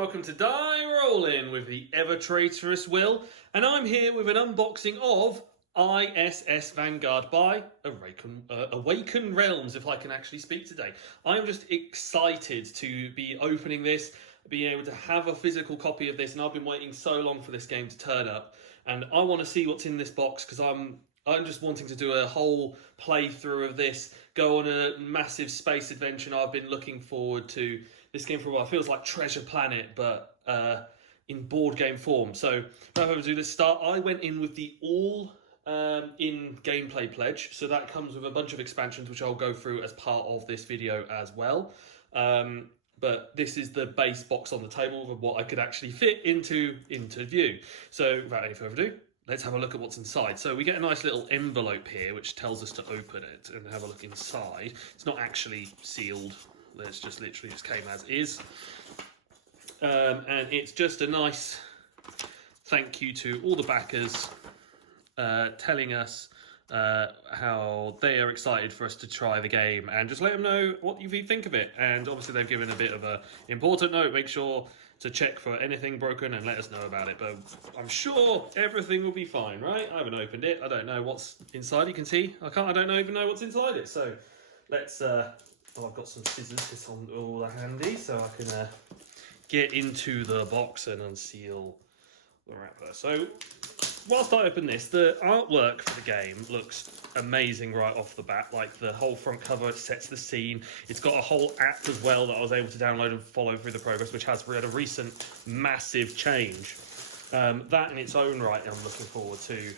welcome to Die Rollin with the ever traitorous Will, and I'm here with an unboxing of ISS Vanguard by Awaken Realms, if I can actually speak today. I'm just excited to be opening this, being able to have a physical copy of this, and I've been waiting so long for this game to turn up, and I want to see what's in this box because I'm just wanting to do a whole playthrough of this, go on a massive space adventure, and I've been looking forward to this game for a while. It feels like Treasure Planet, but in board game form. So, without further ado, let's start. I went in with the all-in gameplay pledge, so that comes with a bunch of expansions, which I'll go through as part of this video as well. But this is the base box on the table of what I could actually fit into view. So, without any further ado, let's have a look at what's inside. So we get a nice little envelope here, which tells us to open it and have a look inside. It's not actually sealed. It's just literally just came as is. And it's just a nice thank you to all the backers, telling us how they are excited for us to try the game, and just let them know what you think of it. And obviously they've given a bit of a important note: make sure to check for anything broken and let us know about it. But I'm sure everything will be fine, right? I haven't opened it. I don't know what's inside. You can see I don't even know what's inside it. So let's I've got some scissors. It's all handy, so I can get into the box and unseal the wrapper. So whilst I open this, the artwork for the game looks amazing right off the bat. Like the whole front cover sets the scene. It's got a whole app as well that I was able to download and follow through the progress, which has had a recent massive change. That in its own right, I'm looking forward to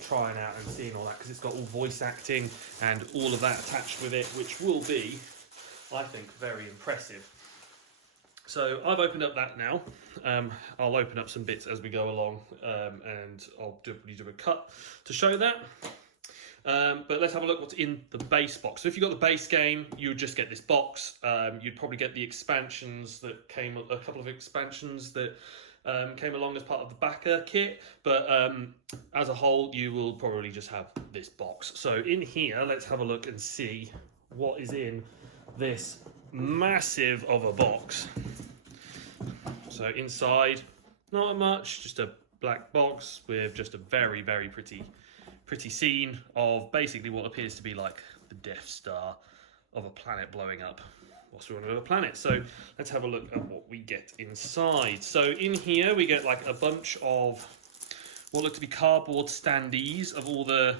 trying out and seeing all that, because it's got all voice acting and all of that attached with it, which will be, I think, very impressive. So I've opened up that now. I'll open up some bits as we go along, and I'll probably do a cut to show that. But let's have a look what's in the base box. So if you got the base game, you would just get this box. You'd probably get the expansions that came, a couple of expansions that came along as part of the backer kit. But as a whole, you will probably just have this box. So in here, let's have a look and see what is in this massive of a box. So inside, not much, just a black box with just a very, very pretty scene of basically what appears to be like the Death Star of a planet blowing up whilst we're on another planet. So let's have a look at what we get inside. So in here we get like a bunch of what look to be cardboard standees of all the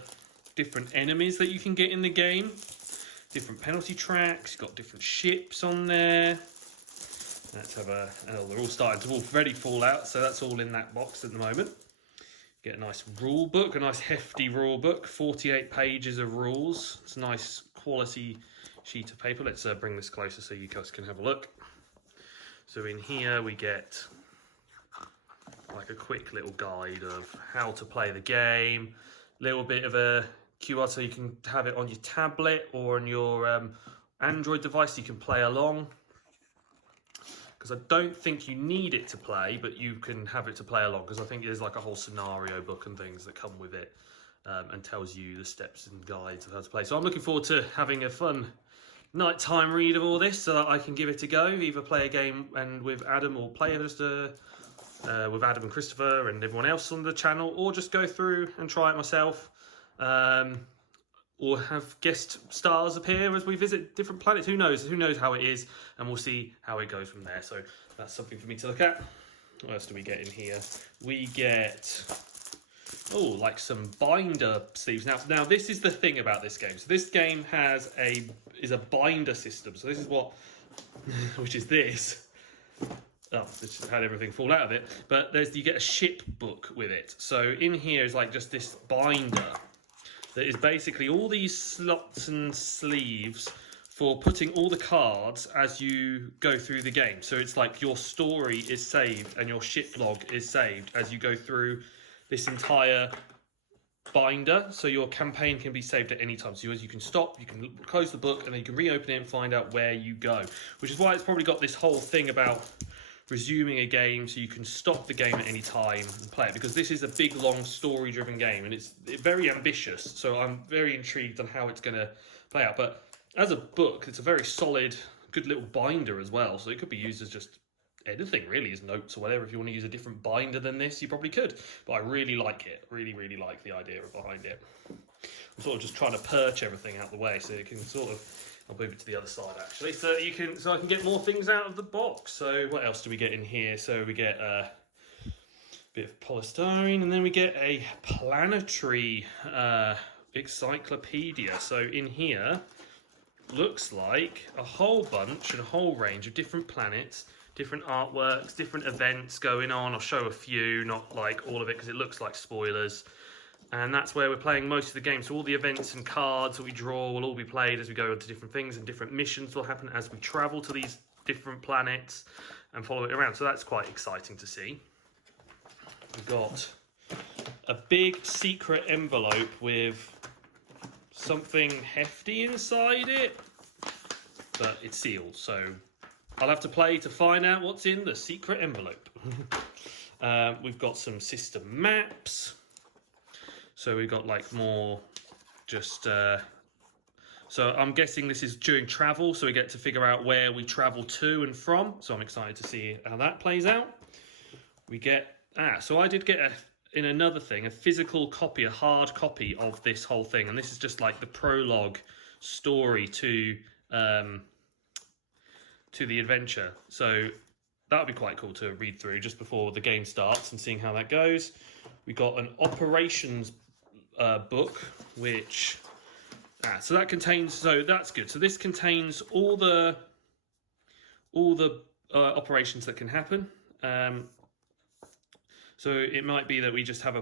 different enemies that you can get in the game. Different penalty tracks, you've got different ships on there. Let's have they're all starting to already fall out, so that's all in that box at the moment. Get a nice rule book, a nice hefty rule book, 48 pages of rules. It's a nice quality sheet of paper. Let's bring this closer so you guys can have a look. So in here we get like a quick little guide of how to play the game, little bit of a QR so you can have it on your tablet or on your Android device so you can play along. Because I don't think you need it to play, but you can have it to play along, because I think there's like a whole scenario book and things that come with it, and tells you the steps and guides of how to play. So I'm looking forward to having a fun nighttime read of all this so that I can give it a go, either play a game and with Adam, or play just with Adam and Christopher and everyone else on the channel, or just go through and try it myself. Or have guest stars appear as we visit different planets. Who knows how it is, and we'll see how it goes from there. So that's something for me to look at. What else do we get in here? We get like some binder sleeves. Now this is the thing about this game. So this game is a binder system. So this is what which is this. Oh, this just had everything fall out of it. But you get a ship book with it. So in here is like just this binder that is basically all these slots and sleeves for putting all the cards as you go through the game. So it's like your story is saved and your ship log is saved as you go through this entire binder. So your campaign can be saved at any time. So as you can stop, you can close the book, and then you can reopen it and find out where you go. Which is why it's probably got this whole thing about resuming a game, so you can stop the game at any time and play it, because this is a big, long, story-driven game, and it's very ambitious. So I'm very intrigued on how it's going to play out. But as a book, it's a very solid, good little binder as well. So it could be used as just anything really as notes or whatever. If you want to use a different binder than this, you probably could. But I really like it. Really like the idea behind it. I'm sort of just trying to perch everything out the way so it can sort of. I'll move it to the other side actually, so I can get more things out of the box. So what else do we get in here? So we get a bit of polystyrene, and then we get a planetary encyclopedia. So in here looks like a whole bunch and a whole range of different planets, different artworks, different events going on. I'll show a few, not like all of it because it looks like spoilers. And that's where we're playing most of the game. So all the events and cards that we draw will all be played as we go into different things, and different missions will happen as we travel to these different planets and follow it around. So that's quite exciting to see. We've got a big secret envelope with something hefty inside it, but it's sealed. So I'll have to play to find out what's in the secret envelope. We've got some system maps. So we've got like more just, so I'm guessing this is during travel, so we get to figure out where we travel to and from. So I'm excited to see how that plays out. We get, so I did get in another thing, a physical copy, a hard copy of this whole thing. And this is just like the prologue story to the adventure. So that would be quite cool to read through just before the game starts and seeing how that goes. We got an operations book, which so that contains, so that's good. So this contains all the operations that can happen. So it might be that we just have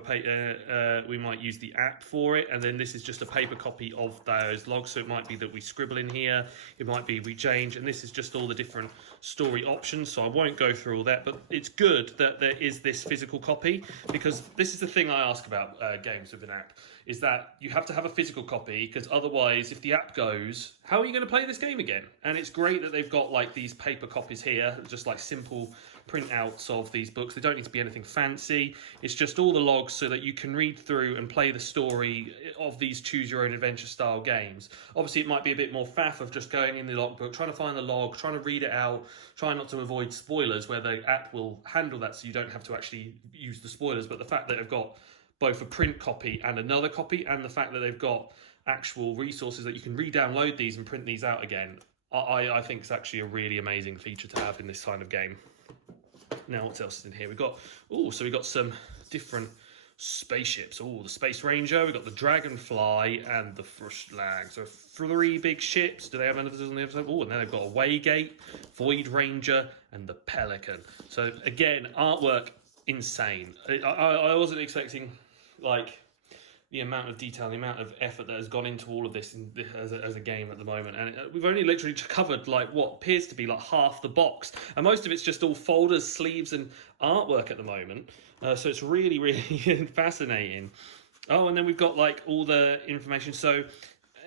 we might use the app for it, and then this is just a paper copy of those logs. So it might be that we scribble in here, it might be we change, and this is just all the different story options. So I won't go through all that, but it's good that there is this physical copy, because this is the thing I ask about games with an app, is that you have to have a physical copy, because otherwise if the app goes, how are you going to play this game again? And it's great that they've got like these paper copies here, just like simple printouts of these books. They don't need to be anything fancy. It's just all the logs so that you can read through and play the story of these choose your own adventure style games. Obviously it might be a bit more faff of just going in the logbook, trying to find the log, trying to read it out, trying not to avoid spoilers, where the app will handle that so you don't have to actually use the spoilers. But the fact that they've got both a print copy and another copy, and the fact that they've got actual resources that you can re-download these and print these out again, I think it's actually a really amazing feature to have in this kind of game. Now, what else is in here? We've got, so we've got some different spaceships. The Space Ranger, we've got the Dragonfly and the Frushlag. So 3 big ships. Do they have anything on the other side? And then they've got a Waygate, Void Ranger, and the Pelican. So again, artwork, insane. I wasn't expecting like the amount of detail, the amount of effort that has gone into all of this as a game at the moment. And we've only literally covered like what appears to be like half the box. And most of it's just all folders, sleeves and artwork at the moment. So it's really fascinating. And then we've got like all the information. So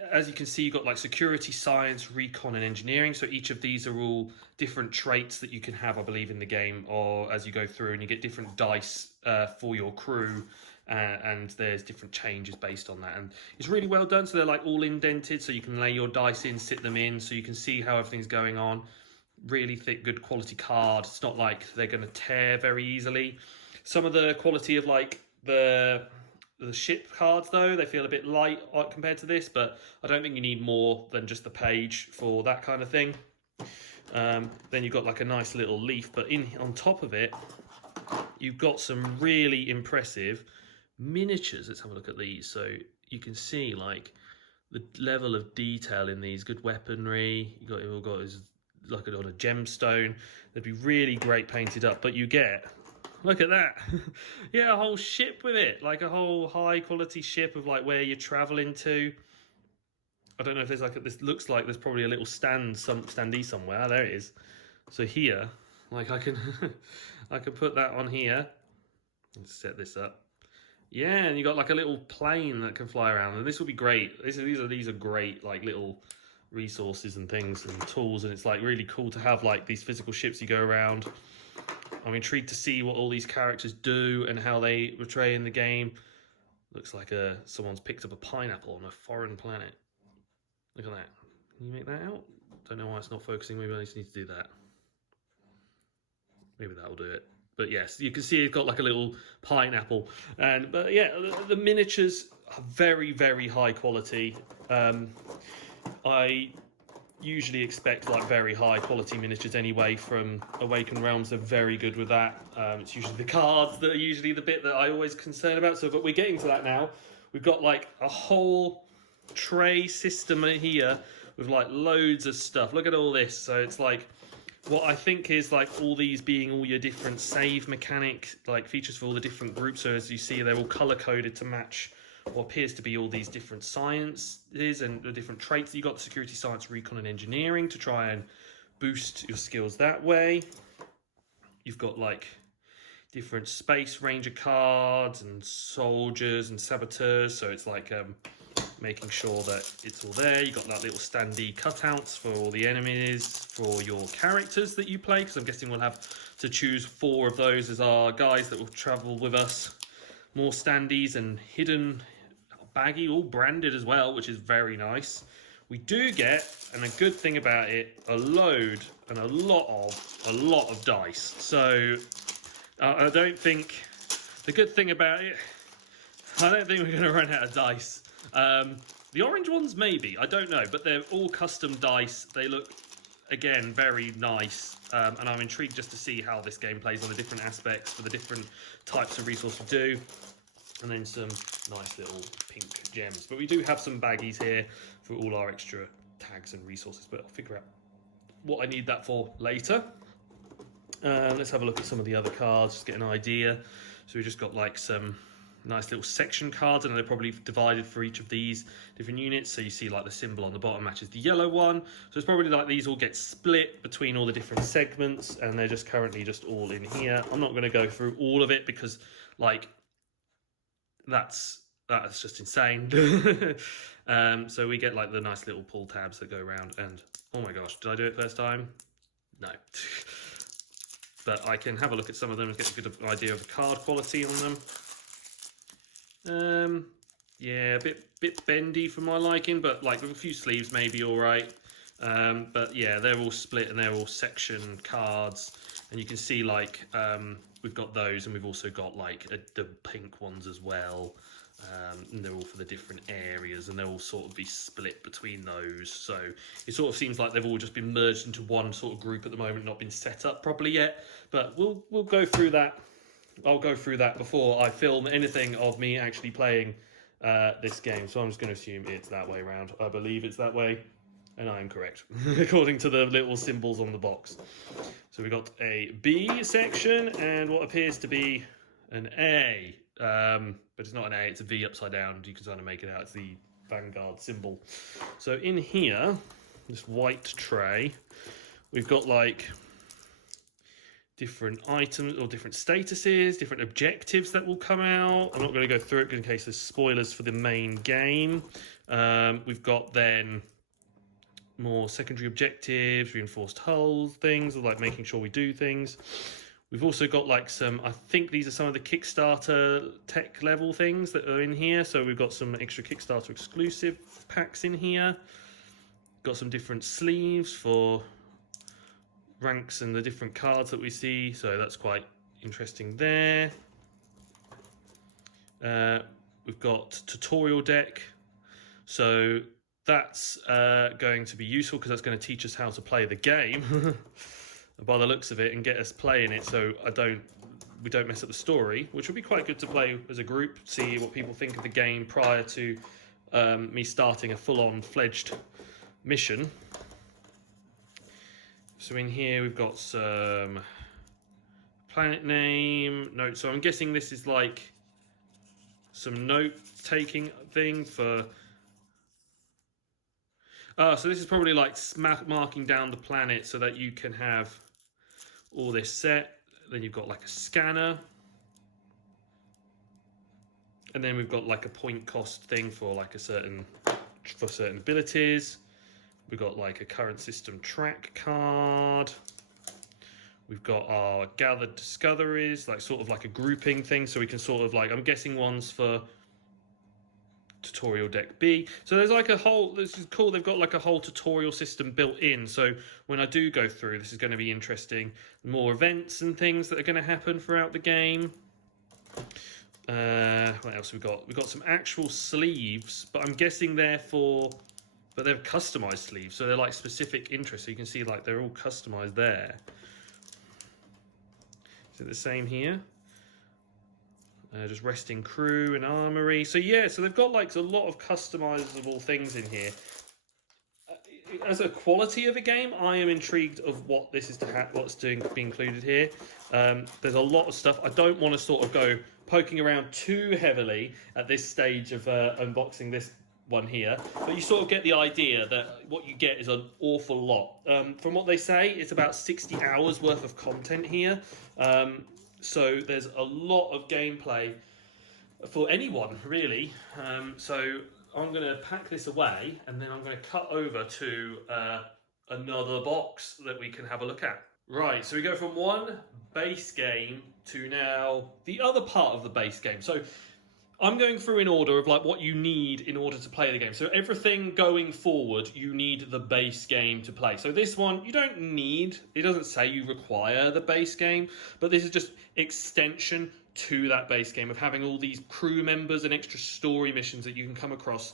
as you can see, you've got like security, science, recon and engineering. So each of these are all different traits that you can have, I believe, in the game, or as you go through, and you get different dice for your crew. And there's different changes based on that, and it's really well done. So they're like all indented, so you can lay your dice in, sit them in, so you can see how everything's going on. Really thick, good quality card. It's not like they're going to tear very easily. Some of the quality of like the ship cards, though, they feel a bit light compared to this, but I don't think you need more than just the page for that kind of thing. Then you've got like a nice little leaf, but on top of it, you've got some really impressive miniatures. Let's have a look at these. So you can see like the level of detail in these. Good weaponry. You've got is like on a gemstone. They'd be really great painted up, but you get, look at that. Yeah, a whole ship with it, like a whole high quality ship of like where you're traveling to. I don't know if there's like this looks like there's probably a little standee somewhere. There it is. So here, like I can I can put that on here. Let's set this up. Yeah, and you got like a little plane that can fly around, and this will be great. These are great like little resources and things and tools, and it's like really cool to have like these physical ships you go around. I'm intrigued to see what all these characters do and how they portray in the game. Looks like someone's picked up a pineapple on a foreign planet. Look at that. Can you make that out? Don't know why it's not focusing. Maybe I just need to do that. Maybe that'll do it. But yes, you can see it's got like a little pineapple. But yeah, the miniatures are very, very high quality. I usually expect like very high quality miniatures anyway from Awakened Realms. They're very good with that. It's usually the cards that are usually the bit that I always concern about. So, but we're getting to that now. We've got like a whole tray system here with like loads of stuff. Look at all this. So it's like what I think is like all these being all your different save mechanic like features for all the different groups. So as you see, they're all color coded to match what appears to be all these different sciences and the different traits. You got security, science, recon, and engineering to try and boost your skills that way. You've got like different space ranger cards and soldiers and saboteurs. So it's like making sure that it's all there. You got that little standee cutouts for all the enemies for your characters that you play, because I'm guessing we'll have to choose 4 of those as our guys that will travel with us. More standees and hidden baggy, all branded as well, which is very nice. We do get, and a good thing about it, a load and a lot of dice. So I don't think, the good thing about it, I don't think we're going to run out of dice. The orange ones, maybe. I don't know. But they're all custom dice. They look, again, very nice. And I'm intrigued just to see how this game plays on the different aspects for the different types of resources we do. And then some nice little pink gems. But we do have some baggies here for all our extra tags and resources. But I'll figure out what I need that for later. Let's have a look at some of the other cards, just get an idea. So we just got like some nice little section cards, and they're probably divided for each of these different units. So you see like the symbol on the bottom matches the yellow one. So it's probably like these all get split between all the different segments, and they're just currently just all in here. I'm not going to go through all of it because like that's just insane. So we get like the nice little pull tabs that go around, and oh my gosh, did I do it first time? No. But I can have a look at some of them and get a good idea of the card quality on them. Yeah, a bit bendy for my liking, but like with a few sleeves maybe all right. But yeah, they're all split and they're all section cards, and you can see like we've got those, and we've also got like the pink ones as well. And they're all for the different areas, and they'll all sort of be split between those. So it sort of seems like they've all just been merged into one sort of group at the moment, not been set up properly yet. But we'll go through that. I'll go through that before I film anything of me actually playing this game. So I'm just going to assume it's that way around. I believe it's that way, and I am correct according to the little symbols on the box. So we got a B section and what appears to be an A. But it's not an A, it's a V upside down. You can kind of make it out. It's the Vanguard symbol. So in here, this white tray, we've got like different items or different statuses, different objectives that will come out. I'm not going to go through it in case there's spoilers for the main game. We've got then more secondary objectives, reinforced hulls, things like making sure we do things. We've also got like some, I think these are some of the Kickstarter tech level things that are in here. So we've got some extra Kickstarter exclusive packs in here. Got some different sleeves for ranks and the different cards that we see. So that's quite interesting there. We've got tutorial deck. So that's going to be useful because that's going to teach us how to play the game. By the looks of it, and get us playing it, so we don't mess up the story, which would be quite good to play as a group, see what people think of the game prior to me starting a full-on fledged mission. So in here we've got some planet name notes. So I'm guessing this is like some note-taking thing for. So this is probably like marking down the planet so that you can have all this set. Then you've got like a scanner. And then we've got like a point cost thing for like certain abilities. We've got like a current system track card. We've got our gathered discoveries, like sort of like a grouping thing. So we can sort of like, I'm guessing ones for tutorial deck B. So there's like a whole, this is cool, they've got like a whole tutorial system built in. So when I do go through, this is going to be interesting. More events and things that are going to happen throughout the game. What else we got? We've got some actual sleeves, but I'm guessing they're customized sleeves. So they're like specific interests. So you can see like they're all customized there. Is it the same here? Just resting crew and armory. So yeah, so they've got like a lot of customizable things in here. As a quality of a game, I am intrigued of what this is what's to be included here. There's a lot of stuff. I don't want to sort of go poking around too heavily at this stage of unboxing this one here, but you sort of get the idea that what you get is an awful lot. From what they say, it's about 60 hours worth of content here. So there's a lot of gameplay for anyone, really. So I'm going to pack this away, and then I'm going to cut over to another box that we can have a look at. Right, so we go from one base game to now the other part of the base game. So I'm going through in order of like what you need in order to play the game. So everything going forward, you need the base game to play. So this one, you don't need, it doesn't say you require the base game, but this is just extension to that base game of having all these crew members and extra story missions that you can come across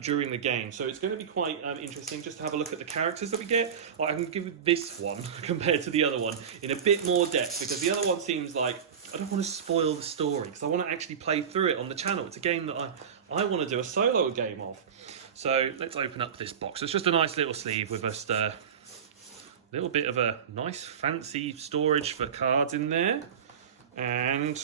during the game. So it's going to be quite interesting just to have a look at the characters that we get. Like, I can give this one compared to the other one in a bit more depth, because the other one seems like, I don't want to spoil the story because I want to actually play through it on the channel. It's a game that I want to do a solo game of. So let's open up this box. It's just a nice little sleeve with just a little bit of a nice fancy storage for cards in there, and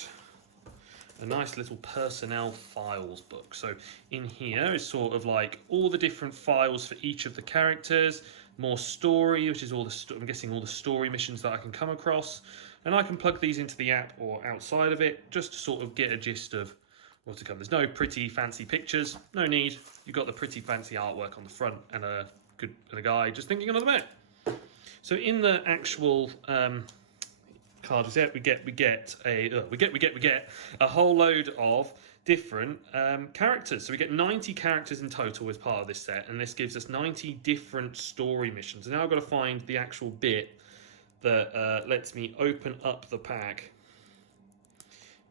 a nice little personnel files book. So in here is sort of like all the different files for each of the characters, more story, which is all the, I'm guessing all the story missions that I can come across. And I can plug these into the app or outside of it just to sort of get a gist of what's to come. There's no pretty fancy pictures, no need. You've got the pretty fancy artwork on the front and a guy just thinking on the back. So in the actual card set, we get a whole load of different characters. So we get 90 characters in total as part of this set, and this gives us 90 different story missions. And now I've got to find the actual bit that lets me open up the pack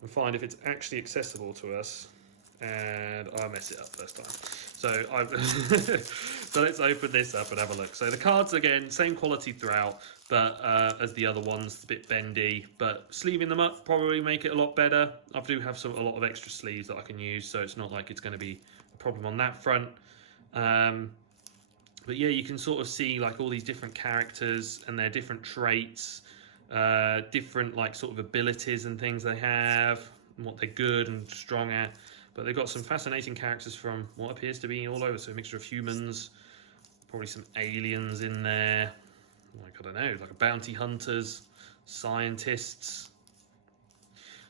and find if it's actually accessible to us. And I mess it up first time. So so let's open this up and have a look. So the cards, again, same quality throughout, but as the other ones, it's a bit bendy. But sleeving them up probably make it a lot better. I do have a lot of extra sleeves that I can use, so it's not like it's going to be a problem on that front. But yeah, you can sort of see like all these different characters and their different traits, different like sort of abilities and things they have, and what they're good and strong at. But they've got some fascinating characters from what appears to be all over. So a mixture of humans, probably some aliens in there. Like, I don't know, like bounty hunters, scientists.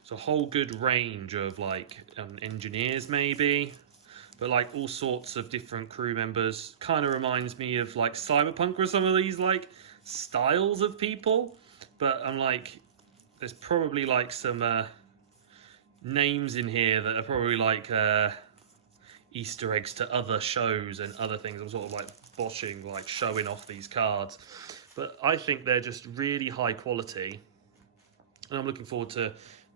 So a whole good range of like engineers maybe. But like all sorts of different crew members. Kind of reminds me of like Cyberpunk with some of these like styles of people. But I'm like, there's probably like some names in here that are probably like Easter eggs to other shows and other things. I'm sort of like boshing, like showing off these cards. But I think they're just really high quality. And I'm looking forward to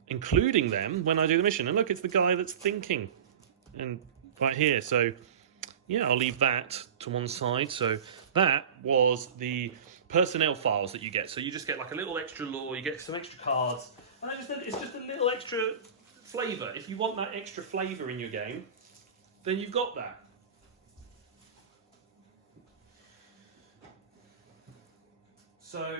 including them when I do the mission. And look, it's the guy that's thinking. And right here, so yeah, I'll leave that to one side. So that was the personnel files that you get. So you just get like a little extra lore, you get some extra cards, and it's just a little extra flavour. If you want that extra flavour in your game, then you've got that. So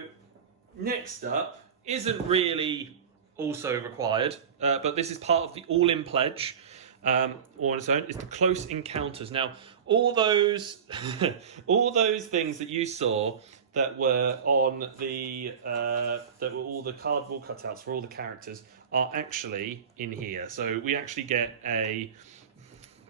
next up isn't really also required, but this is part of the all-in pledge. Or on its own, is the close encounters. Now, all those all those things that you saw that were on the that were all the cardboard cutouts for all the characters are actually in here. So we actually get a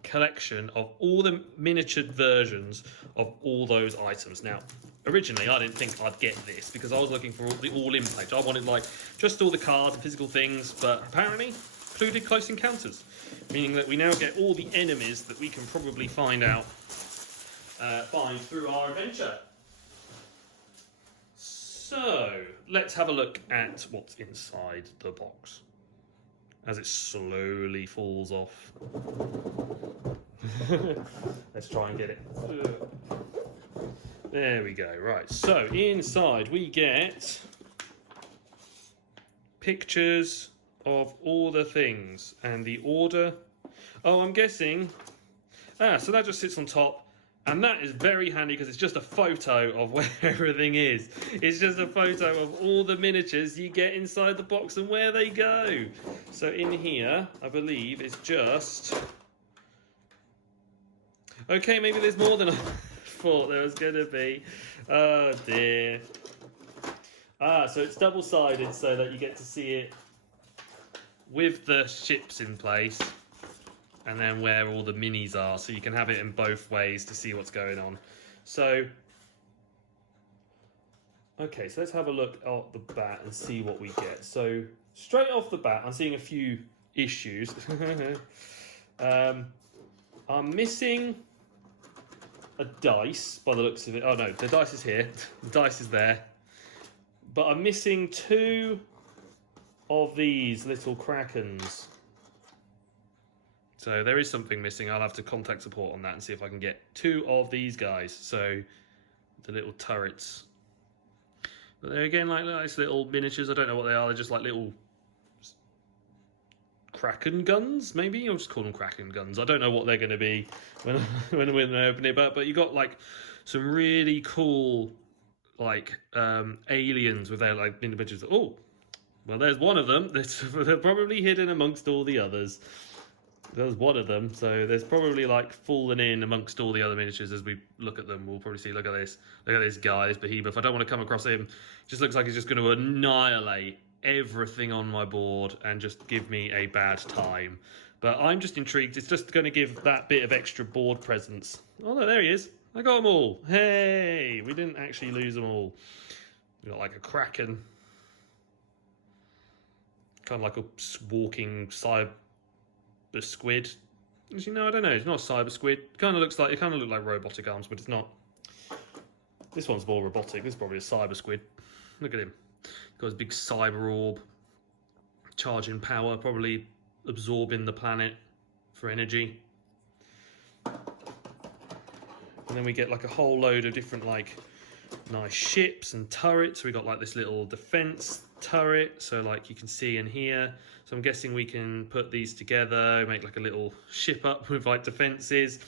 collection of all the miniature versions of all those items. Now, originally I didn't think I'd get this because I was looking for the all-in pledge. I wanted like just all the cards and physical things, but apparently included close encounters, meaning that we now get all the enemies that we can probably find through our adventure. So let's have a look at what's inside the box as it slowly falls off. Let's try and get it. There we go. Right, so inside we get pictures of all the things and the order. Oh, I'm guessing. So that just sits on top. And that is very handy because it's just a photo of where everything is. It's just a photo of all the miniatures you get inside the box and where they go. So in here, I believe it's just... Okay, maybe there's more than I thought there was going to be. Oh dear. So it's double-sided so that you get to see it with the ships in place. And then where all the minis are, so you can have it in both ways to see what's going on. So, okay, so let's have a look at the bat and see what we get. So, straight off the bat, I'm seeing a few issues. I'm missing a dice, by the looks of it. Oh no, the dice is here. The dice is there. But I'm missing 2 of these little krakens. So there is something missing. I'll have to contact support on that and see if I can get 2 of these guys. So the little turrets. But they're again like nice little miniatures. I don't know what they are. They're just like little Kraken guns, maybe? I'll just call them Kraken guns. I don't know what they're going to be when I open it. But you got like some really cool like aliens with their like individuals. Oh, well, there's one of them. They're probably hidden amongst all the others. There's one of them, so there's probably like fallen in amongst all the other miniatures. As we look at them, we'll probably see, look at this guy, this behemoth. I don't want to come across him. Just looks like he's just going to annihilate everything on my board and just give me a bad time. But I'm just intrigued. It's just going to give that bit of extra board presence. Oh no, there he is. I got them all. Hey, we didn't actually lose them all. We got like a Kraken. Kind of like a walking cyber squid. Actually, no, I don't know. It's not a cyber squid. It kind of looks like robotic arms, but it's not. This one's more robotic. This is probably a cyber squid. Look at him. He's got his big cyber orb, charging power, probably absorbing the planet for energy. And then we get like a whole load of different like nice ships and turrets. We got like this little defense turret, so like you can see in here. So I'm guessing we can put these together, make like a little ship up with like defenses,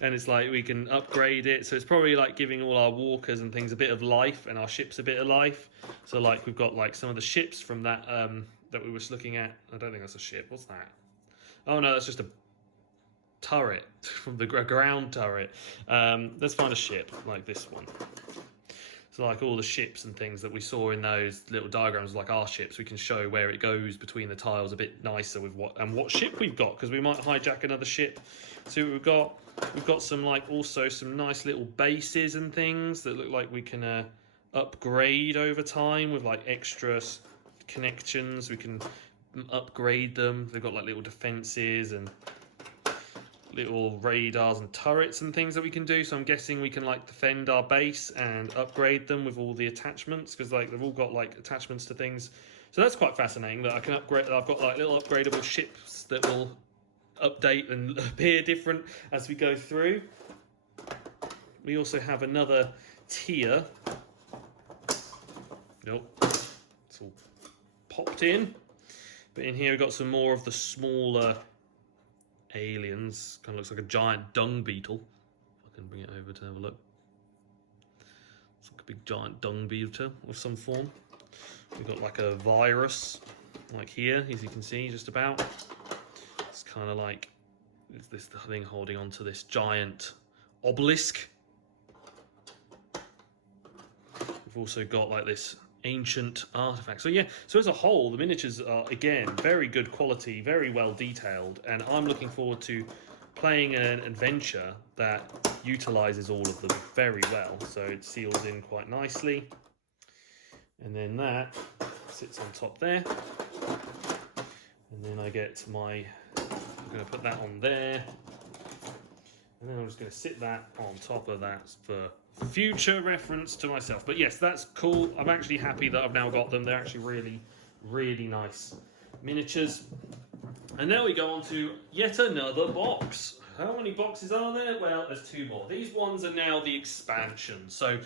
and it's like we can upgrade it. So it's probably like giving all our walkers and things a bit of life, and our ships a bit of life. So like we've got like some of the ships from that that we were looking at. I don't think that's a ship. What's that? Oh no, that's just a turret from the ground turret. Let's find a ship like this one. So like all the ships and things that we saw in those little diagrams, like our ships, we can show where it goes between the tiles a bit nicer with what ship we've got, because we might hijack another ship. So we've got some like also some nice little bases and things that look like we can upgrade over time with like extra connections. We can upgrade them. They've got like little defenses and little radars and turrets and things that we can do. So I'm guessing we can like defend our base and upgrade them with all the attachments, because like they've all got like attachments to things. So that's quite fascinating that I can upgrade. I've got like little upgradable ships that will update and appear different as we go through. We also have another tier. Nope, it's all popped in. But in here we've got some more of the smaller aliens. Kind of looks like a giant dung beetle. If I can bring it over to have a look. It's like a big giant dung beetle of some form. We've got like a virus, like here, as you can see, just about. It's kind of like it's this thing holding on to this giant obelisk. We've also got like this ancient artifact. So yeah, so as a whole, the miniatures are again very good quality, very well detailed, and I'm looking forward to playing an adventure that utilizes all of them very well. So it seals in quite nicely, and then that sits on top there, and And then I get my, I'm going to put that on there. And then I'm just going to sit that on top of that for future reference to myself. But yes, that's cool. I'm actually happy that I've now got them. They're actually really, really nice miniatures. And now we go on to yet another box. How many boxes are there? Well, there's 2 more. These ones are now the expansion. So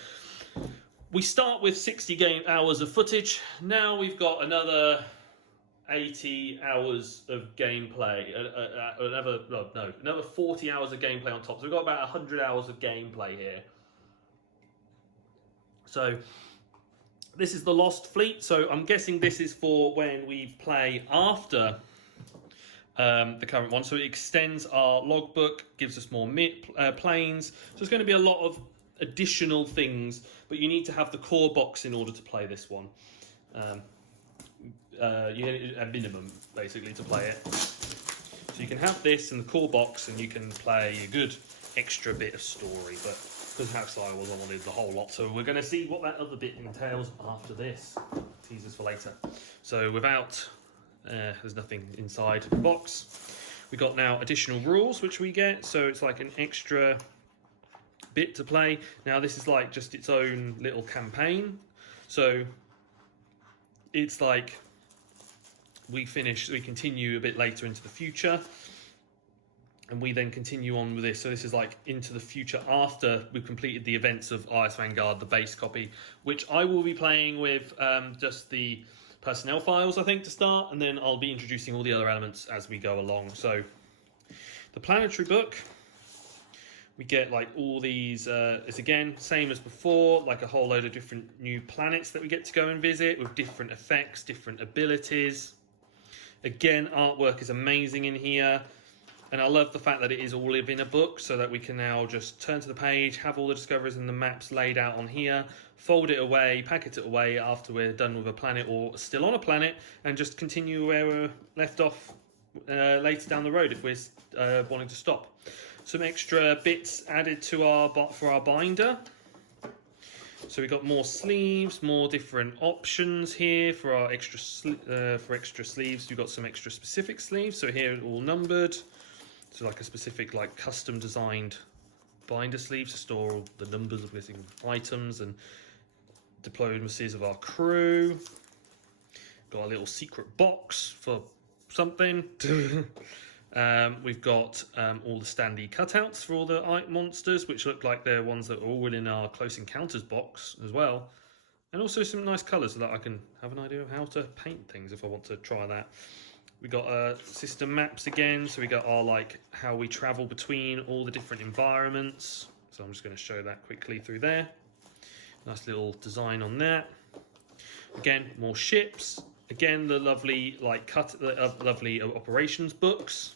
we start with 60 hours of footage. Now we've got another 80 hours of gameplay. Another 40 hours of gameplay on top. So we've got about 100 hours of gameplay here. So this is the Lost Fleet. So I'm guessing this is for when we play after the current one. So it extends our logbook, gives us more planes. So it's going to be a lot of additional things, but you need to have the core box in order to play this one. You need a minimum, basically, to play it. So you can have this and the core box, and you can play a good extra bit of story, but because how excited I was, I wanted the whole lot. So we're going to see what that other bit entails after this. Teasers for later. So without, there's nothing inside the box. We got now additional rules, which we get. So it's like an extra bit to play. Now this is like just its own little campaign. So it's like we continue a bit later into the future, and we then continue on with this. So this is like into the future after we've completed the events of ISS Vanguard, the base copy, which I will be playing with just the personnel files, I think, to start, and then I'll be introducing all the other elements as we go along. So the planetary book, we get like all these, it's again, same as before, like a whole load of different new planets that we get to go and visit with different effects, different abilities. Again, artwork is amazing in here. And I love the fact that it is all in a book, so that we can now just turn to the page, have all the discoveries and the maps laid out on here, fold it away, packet it away after we're done with a planet or still on a planet, and just continue where we're left off later down the road if we're wanting to stop. Some extra bits added to for our binder. So we've got more sleeves, more different options here for our extra sleeves. We've got some extra specific sleeves. So here all numbered. So like a specific like custom designed binder sleeve to store all the numbers of missing items and diplomacies of our crew. Got a little secret box for something. We've got all the standee cutouts for all the monsters, which look like they're ones that are all in our Close Encounters box as well. And also some nice colours so that I can have an idea of how to paint things if I want to try that. We got system maps again, so we got our like how we travel between all the different environments. So I'm just going to show that quickly through there. Nice little design on that. Again, more ships. Again, the lovely like lovely operations books,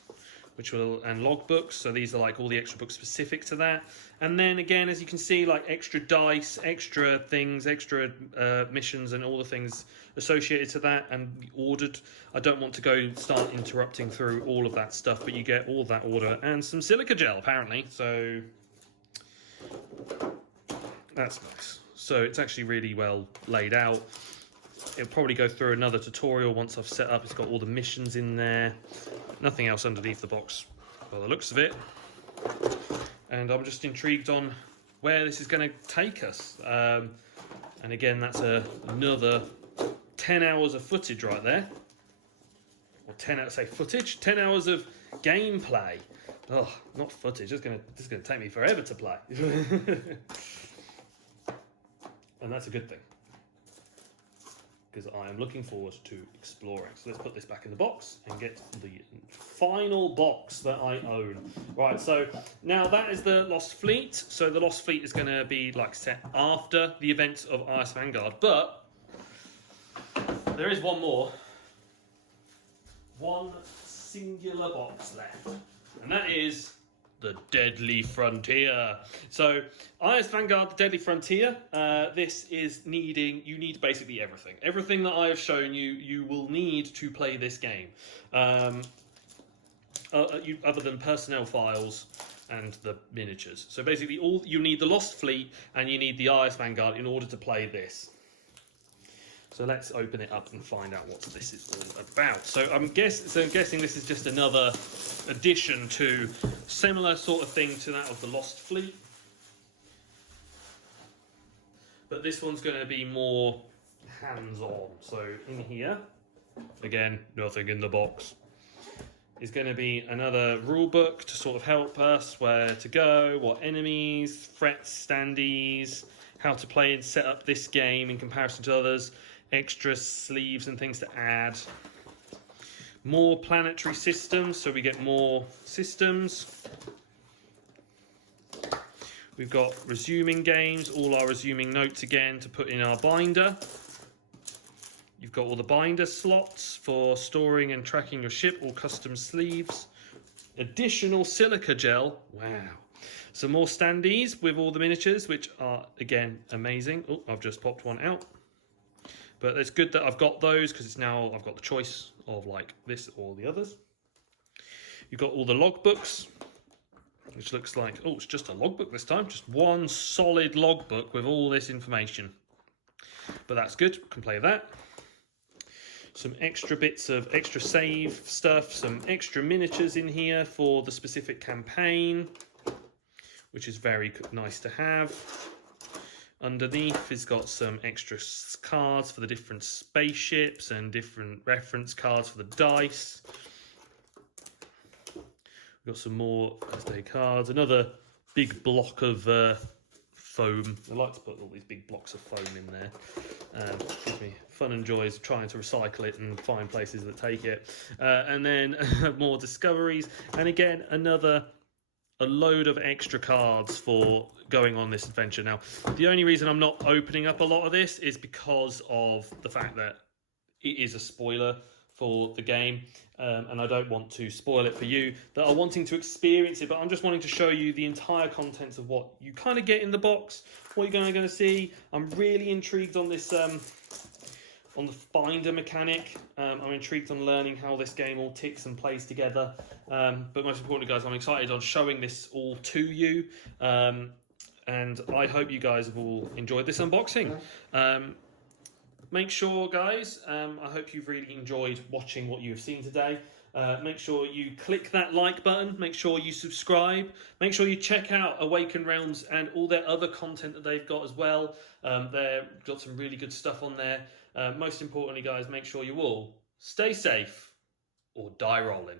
and log books. So these are like all the extra books specific to that. And then again, as you can see, like extra dice, extra things, extra missions, and all the things associated to that and ordered. I don't want to start interrupting through all of that stuff, but you get all of that order and some silica gel apparently. So that's nice. So it's actually really well laid out. It'll probably go through another tutorial once I've set up. It's got all the missions in there. Nothing else underneath the box by the looks of it. And I'm just intrigued on where this is going to take us. And again, that's another 10 hours of footage right there. Or 10 hours, say footage? 10 hours of gameplay. Oh, not footage. This is going to take me forever to play. And that's a good thing, because I am looking forward to exploring. So let's put this back in the box and get the final box that I own. Right, so now that is the Lost Fleet. So the Lost Fleet is going to be like set after the events of ISS Vanguard, but there is one more. One singular box left, and that is the Deadly Frontier. So ISS Vanguard, the Deadly Frontier, this is you need basically everything. Everything that I have shown you, you will need to play this game. Other than personnel files and the miniatures. So basically you need the Lost Fleet and you need the ISS Vanguard in order to play this. So let's open it up and find out what this is all about. So I'm guessing this is just another addition to similar sort of thing to that of the Lost Fleet. But this one's going to be more hands-on. So in here, again, nothing in the box, is going to be another rule book to sort of help us where to go, what enemies, threats, standees, how to play and set up this game in comparison to others, extra sleeves and things to add. More planetary systems, so we get more systems. We've got resuming games, all our resuming notes again to put in our binder. You've got all the binder slots for storing and tracking your ship, all custom sleeves. Additional silica gel, wow. Some more standees with all the miniatures, which are, again, amazing. Oh, I've just popped one out. But it's good that I've got those because it's now I've got the choice of like this or the others. You've got all the logbooks, which looks like, oh, it's just a logbook this time. Just one solid logbook with all this information. But that's good, can play that. Some extra bits of extra save stuff, some extra miniatures in here for the specific campaign, which is very nice to have. Underneath it's got some extra cards for the different spaceships and different reference cards for the dice. We've got some more Thursday cards, another big block of foam. I like to put all these big blocks of foam in there. Gives me fun and joys of trying to recycle it and find places that take it. And then more discoveries. And again, a load of extra cards for going on this adventure. Now, the only reason I'm not opening up a lot of this is because of the fact that it is a spoiler for the game, and I don't want to spoil it for you that are wanting to experience it, but I'm just wanting to show you the entire contents of what you kind of get in the box, what you're going to see. I'm really intrigued on this, on the binder mechanic. I'm intrigued on learning how this game all ticks and plays together. But most importantly, guys, I'm excited on showing this all to you. And I hope you guys have all enjoyed this unboxing. Make sure, guys, I hope you've really enjoyed watching what you've seen today. Make sure you click that like button. Make sure you subscribe. Make sure you check out Awaken Realms and all their other content that they've got as well. They've got some really good stuff on there. Most importantly, guys, make sure you all stay safe or die rolling.